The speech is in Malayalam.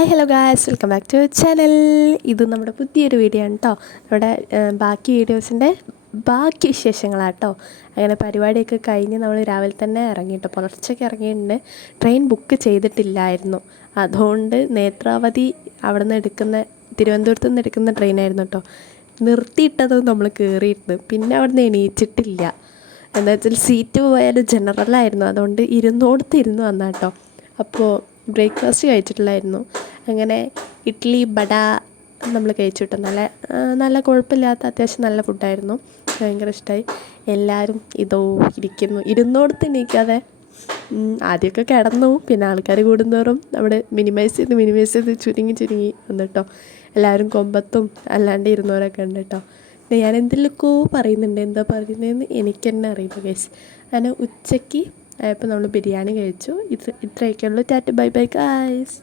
Hi hello guys, welcome back to channel. ഇത് നമ്മുടെ പുതിയൊരു വീഡിയോ ആണ് കേട്ടോ. നമ്മുടെ ബാക്കി വീഡിയോസിൻ്റെ ബാക്കി വിശേഷങ്ങളാട്ടോ. അങ്ങനെ പരിപാടിയൊക്കെ കഴിഞ്ഞ് നമ്മൾ രാവിലെ തന്നെ ഇറങ്ങി കേട്ടോ. പുലർച്ചയ്ക്ക് ഇറങ്ങിയിട്ടുണ്ട്. ട്രെയിൻ ബുക്ക് ചെയ്തിട്ടില്ലായിരുന്നു, അതുകൊണ്ട് നേത്രാവതി അവിടെ നിന്ന് തിരുവനന്തപുരത്ത് നിന്ന് എടുക്കുന്ന ട്രെയിനായിരുന്നു കേട്ടോ. നിർത്തിയിട്ടതും നമ്മൾ കയറിയിരുന്നു, പിന്നെ അവിടെ നിന്ന് എണീച്ചിട്ടില്ല. എന്താ വെച്ചാൽ സീറ്റ് പോയാലും ജനറലായിരുന്നു, അതുകൊണ്ട് ഇരുന്നോടത്തിരുന്ന് വന്നാ കേട്ടോ. അപ്പോൾ ബ്രേക്ക്ഫാസ്റ്റ് കഴിച്ചിട്ടില്ലായിരുന്നു. അങ്ങനെ ഇഡ്ഡലി വട നമ്മൾ കഴിച്ചു കിട്ടും. നല്ല കുഴപ്പമില്ലാത്ത അത്യാവശ്യം നല്ല ഫുഡായിരുന്നു. ഭയങ്കര ഇഷ്ടമായി. എല്ലാവരും ഇരുന്നോടത്ത് എണീക്കാതെ ആദ്യമൊക്കെ കിടന്നു. പിന്നെ ആൾക്കാർ കൂടുന്തോറും നമ്മൾ മിനിമൈസ് ചെയ്ത് ചുരുങ്ങി വന്നിട്ടോ. എല്ലാവരും കൊമ്പത്തും അല്ലാണ്ട് ഇരുന്നവരൊക്കെ ഉണ്ട് കേട്ടോ. ഞാൻ എന്തെങ്കിലുമൊക്കെ പറയുന്നുണ്ട്, എന്താ പറയുന്നതെന്ന് എനിക്ക് തന്നെ അറിയില്ല ഗൈസ്. അങ്ങനെ ഉച്ചയ്ക്ക് ആയപ്പോൾ നമ്മൾ ബിരിയാണി കഴിച്ചു. ഇത്രയൊക്കെ ഉള്ളൂ. Tata bye bye guys.